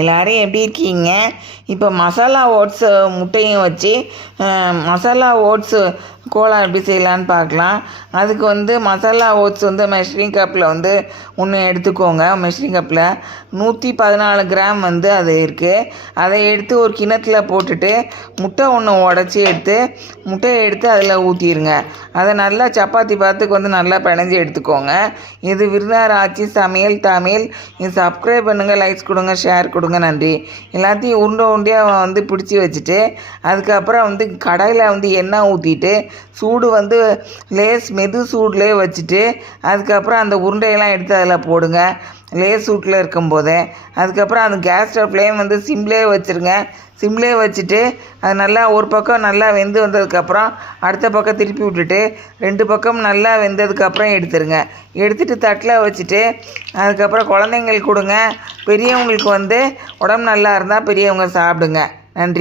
எல்லோரும் எப்படி இருக்கீங்க? இப்போ மசாலா ஓட்ஸு முட்டையும் வச்சு மசாலா ஓட்ஸு கோலா எப்படி செய்யலான்னு பார்க்கலாம். அதுக்கு மசாலா ஓட்ஸ் மெஷரிங் கப்பில் ஒன்று எடுத்துக்கோங்க. மெஷரிங் கப்பில் 114 கிராம் அது இருக்குது. அதை எடுத்து ஒரு கிண்ணத்தில் போட்டுட்டு முட்டை ஒன்று உடச்சி முட்டையை எடுத்து அதில் ஊற்றிடுங்க. அதை நல்லா சப்பாத்தி பார்த்துக்கு நல்லா பிணைஞ்சி எடுத்துக்கோங்க. இது விருந்தார் ஆச்சி சமையல் தமிழ். இது சப்ஸ்கிரைப் பண்ணுங்கள், லைக்ஸ் கொடுங்க, ஷேர் கொடுங்க. நன்றி. எல்லாத்தையும் உருண்டையாக பிடிச்சி வச்சுட்டு அதுக்கப்புறம் கடாயில் எண்ணெய் ஊற்றிட்டு சூடு லேஸ் மெது சூட்லேயே வச்சுட்டு அதுக்கப்புறம் அந்த உருண்டையெல்லாம் எடுத்து அதில் போடுங்க. லேஸ் சூட்டில் இருக்கும்போதே அதுக்கப்புறம் அந்த கேஸ் ஃப்ளேம் சிம்லேயே வச்சுருங்க. சிம்லேயே வச்சுட்டு அது நல்லா ஒரு பக்கம் நல்லா வெந்து வந்ததுக்கப்புறம் அடுத்த பக்கம் திருப்பி விட்டுட்டு 2 பக்கம் நல்லா வெந்ததுக்கப்புறம் எடுத்துருங்க. எடுத்துகிட்டு தட்டில் வச்சுட்டு அதுக்கப்புறம் குழந்தைங்களுக்கு கொடுங்க. பெரியவங்களுக்கு உடம்பு நல்லா இருந்தால் பெரியவங்க சாப்பிடுங்க. நன்றி.